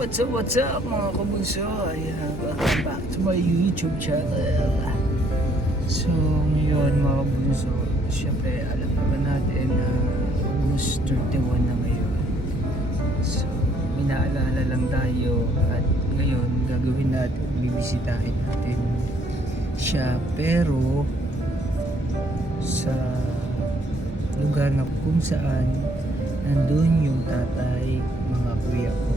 What's up mga kabunso? Ayan, welcome back to my YouTube channel. So, ngayon mga kabunso, syempre alam naman natin na August 31 na ngayon. So, minaalala lang tayo at ngayon gagawin natin, bibisitahin natin siya, pero sa lugar na kung saan nandun yung tatay, mga kuya ko.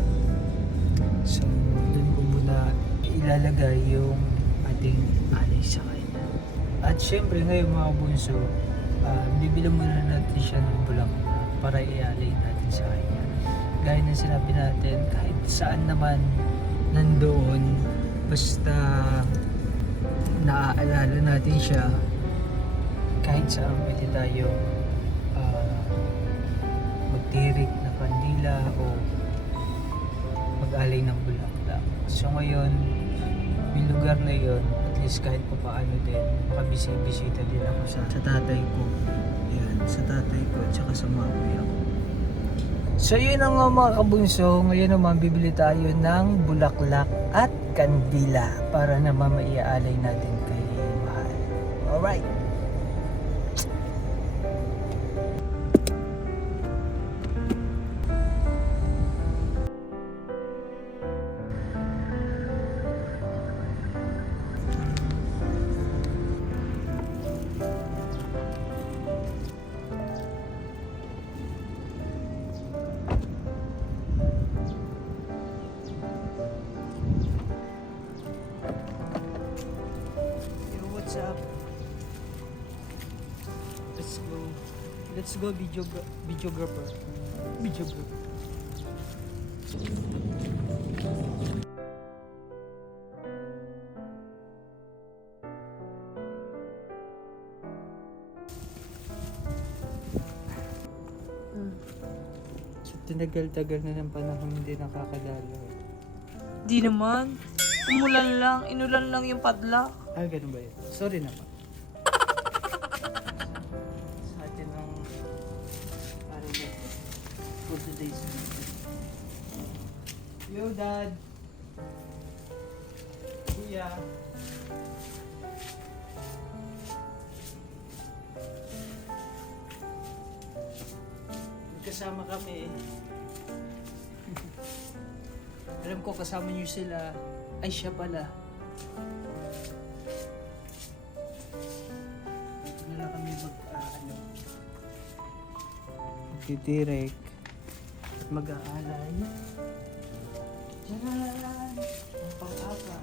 So, dun ko muna ilalagay yung ating alay sa kanya. At syempre ngayon mga bunso, bibilang muna natin siya ng bulaklak para ialay natin sa kanya. Gaya na sinabi natin, kahit saan naman nandoon, basta naaalala natin siya, kahit saan pwede tayo magtirik na kandila o mag-alay ng bulaklak. So ngayon, yung lugar na yun, at least kahit pa paano din, makabisita din ako sa tatay ko. Yan, sa tatay ko at saka sa mga kuya ko. So yun ang mga kabunso, ngayon naman bibili tayo ng bulaklak at kandila para naman maiaalay natin kay Mahal. Alright! What's up? Let's go videographer. So, tinagal-tagal na ng panahon hindi nakakadalo. Di naman. Inulan lang yung padlock. Ah, ganun ba yun? Sorry naman. Sa atin ang para for today's video. Yo, Dad! Kuya! Magkasama kami. Alam ko kasama niyo sila. Ay, siya pala. Wala kami magtitirek at mag-aalay. Diyan! Ang pang-apa.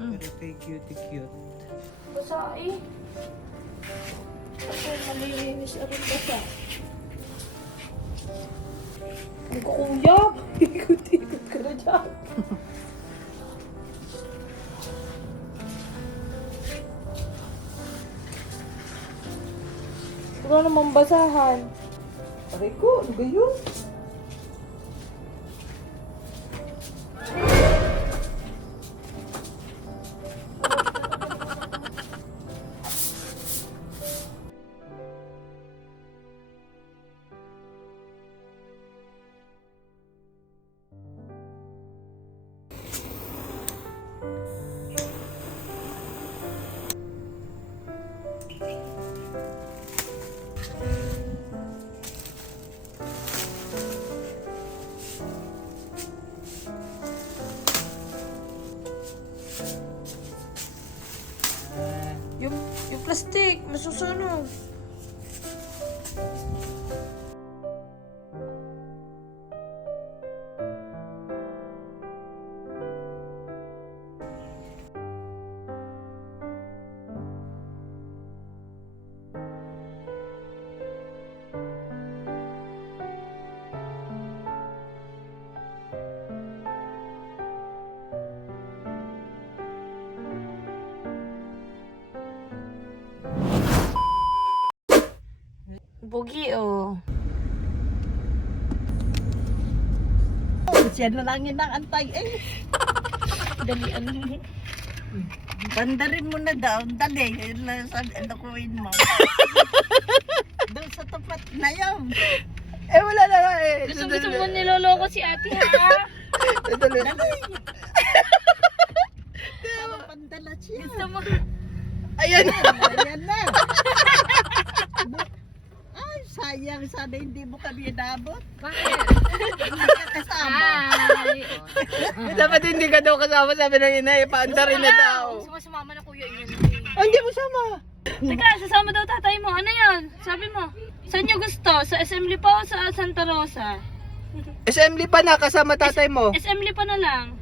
Pero kay cute. Basa eh. Ako malilinis na rin basa. Ang kukuya! Ikot-ikot ka na dyan. Wala namang basahan. Aray ko, ano ba yun? Yung plastic, masusunog. Pogi oh. Siya na lang yun ang antay eh. Dalian mo. Pandarin mo na daw. Dali. Ano kuhin mo? Doon sa tapat na yun. Eh, wala na nga eh. Gusto mo niloloko si ate ha? Sandali. Pandala siya. Gusto mo? Ayan. Ayan na. Ay, sayang. Sana hindi mo kami inabot. Bakit? Hindi ka kasama. Ay. Dapat hindi ka daw kasama, sabi ng inay. Paandarin na daw. Gusto mo sumama na kuya yun. Oh, hindi mo sama. Teka, sasama daw tatay mo. Ano yan? Sabi mo. Saan nyo gusto? Sa Assembly pa o sa Santa Rosa? Assembly pa na, kasama tatay mo. Assembly pa na lang.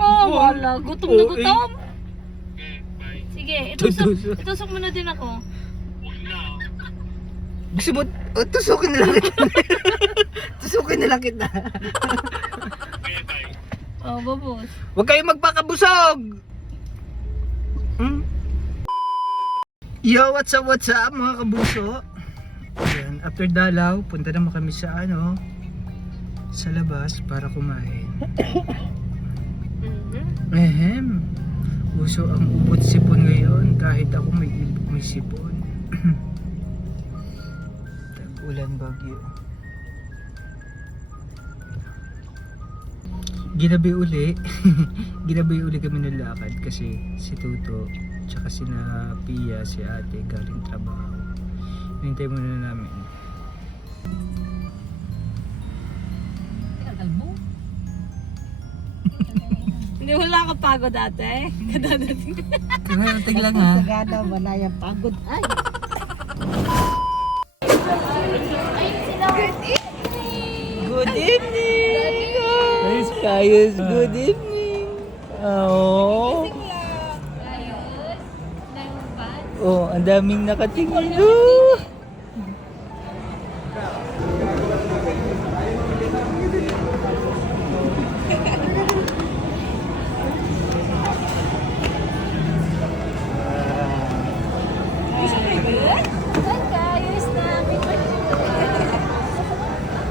Oo, wala. Gutom na gutom. Sige, itusok mo na din ako. Gusto mo, tusukin na lang kita. Tusukin na lang kita. Oh, babos. Huwag kayong magpakabusog. Yo, what's up mga kabuso? Ayan, after dalaw, punta naman kami sa sa labas para kumain. Ehem. Uso ang ubot sipon ngayon kahit ako may sipon. Tag-ulan bagyo. Ginabi uli. Ginabi uli kami ng lakad kasi si Tuto tsaka si na Pia, si ate galing trabaho. Hintay muna namin. Hindi wala ka pagod ate. Kadadating. Karating lang ha. Sagada, wala yung pagod. Ay, Good evening! Nice Kayus, good evening! Oh, oh, ang daming nakatingin. Oh.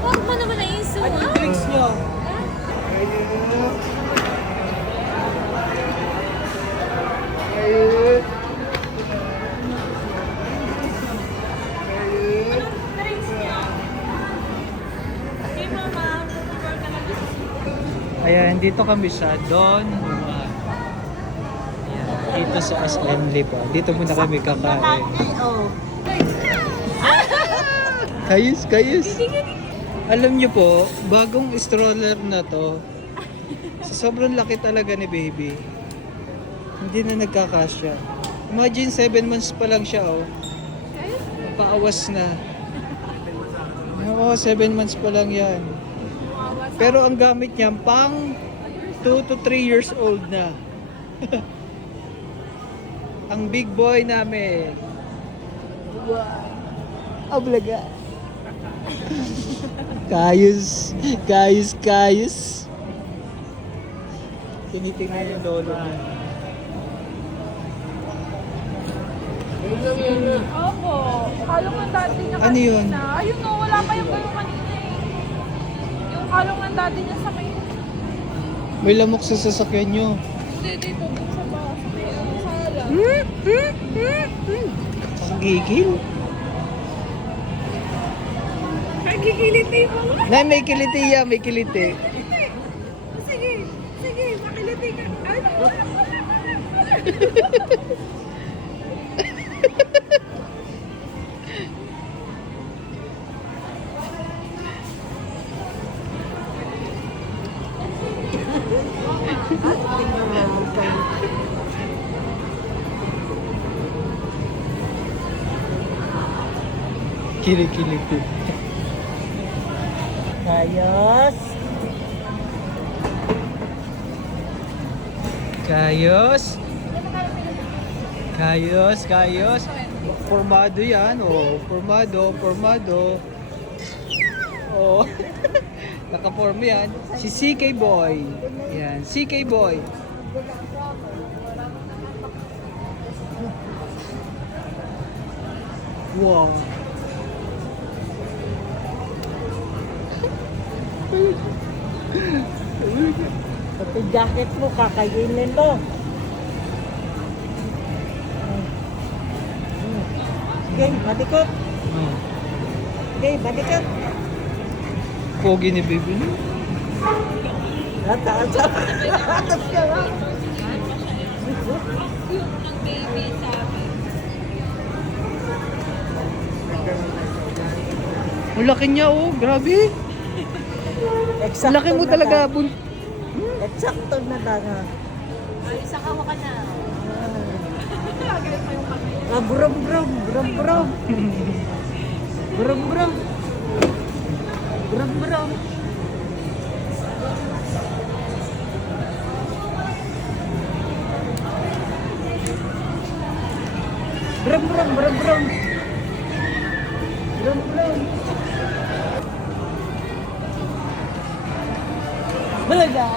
Huwag mo naman na iso. Anong drinks nyo? Ayun. Ayan, dito kami sa Don Juan. Ayan, dito sa Assembly pa. Dito muna kami kakain. oh. Kayus. Alam niyo po, bagong stroller na to. Sa sobrang laki talaga ni baby. Hindi na nagkakasya. Imagine 7 months pa lang siya oh. Paawas na. Oo, 7 months pa lang yan. Pero ang gamit niya pang 2 to 3 years old na. Ang big boy namin. Wow. Ablaga. Kayus. Tinitingnan yung lolo niya. Opo. Kalong ng dati niya Ano yun? Ayun no, wala pa yung gano'n kanina eh. Yung kalong ng dati niya sa may... May lamok sa sasakyan nyo. Hindi, dito sa baka. Sa sala. Ang gigil. Nagkikiliti mo. Nay, may kiliti yan, may kiliti. Sige, makiliti ka. Ano? Kilikiliti. Ayos. Kayos. Formado yan, oh. Formado. Oh. Naka-form yan. Si CK Boy. Yan, CK Boy. Wow. Yung jacket mo, kakainin mo. Sige, matikot. Oh. Sige, matikot. Pogi ni baby no? Taas ka. Taas ka ba? Ang laki niya oh, grabe. Ang laki mo talaga. Eksakto na tanga. Isa ka mo ka na. Brum brum, brum brum. Brum brum. Brum brum. Brum brum, brum brum. Brum brum. Belaga.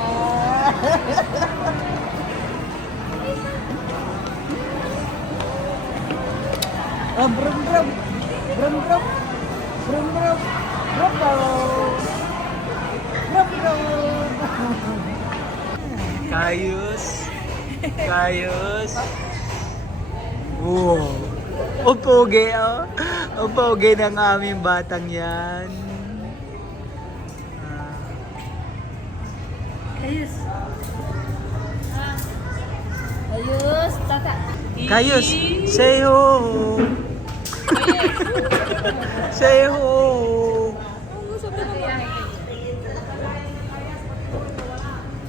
Brum brum. Brum brum. Brum brum. Brum brum. Brum brum. Kayos. Kayos. Wow. O pogi oh. O pogi ng aming batang yan. Ayos. Ayos, tata. Kayos. Say ho. Say ho.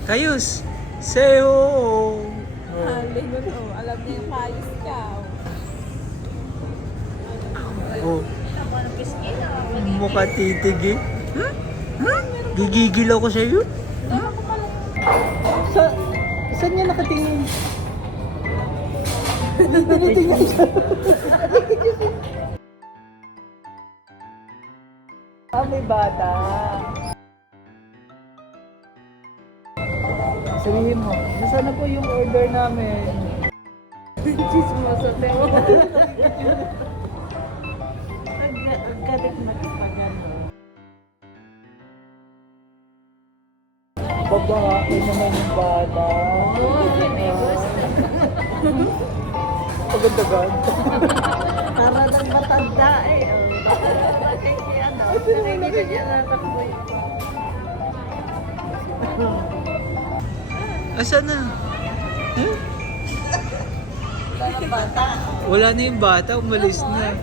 Kayos. Say ho. Alam niya yung kayos ka. Oh. Mukha titig eh. Huh? Huh? Gigigil ako sa iyo. Saan niya nakatingin? Tinitingnan siya. May bata. Sabihin mo, nasaan na po yung order namin? Chismoso, Teo. Ang galit magpagano. Babae naman yung bata. Pagandagad. Para nang matanda eh. Nakikita niya na takboy. Asan na? Huh? Bata. Wala na yung bata, umalis na.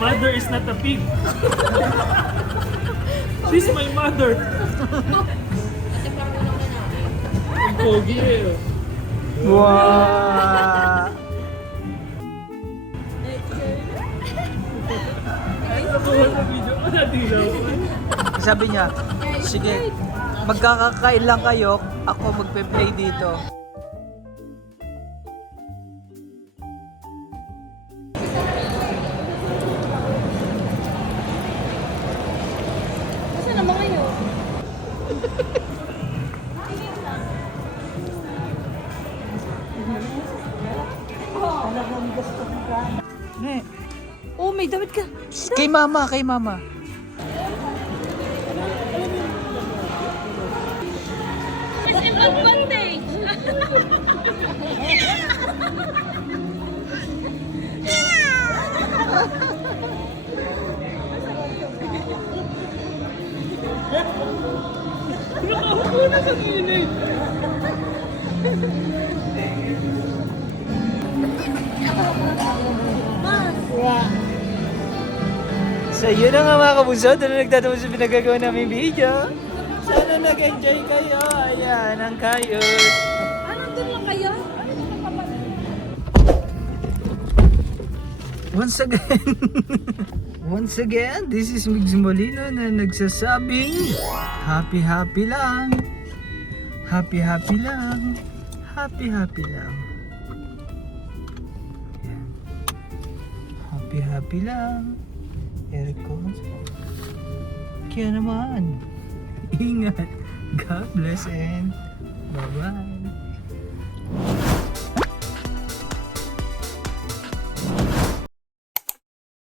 My mother is not a pig. She's my mother. Ang pogi eh. Wow! Ay, nakuha sa video ko na dilaw. Sabi niya, sige, magkakakain lang kayo, ako magpe-play dito. Kasi naman kayo. Talagang gusto ko ka. Oh, may damit ka. Kay mama, kay mama. Kasi advantage. Nakaupo na sa gilid. So yun na nga mga kabunso, doon na nagtatapos yung pinagagawa namin video. Sana nag-enjoy kayo. Ayan, ang kayos. Ano, doon lang kayo? Once again, this is Migs Molino na nagsasabing happy lang. Happy lang. Happy lang. Ayan. Happy lang. Aircon. Kaya naman. Ingat. God bless and bye-bye.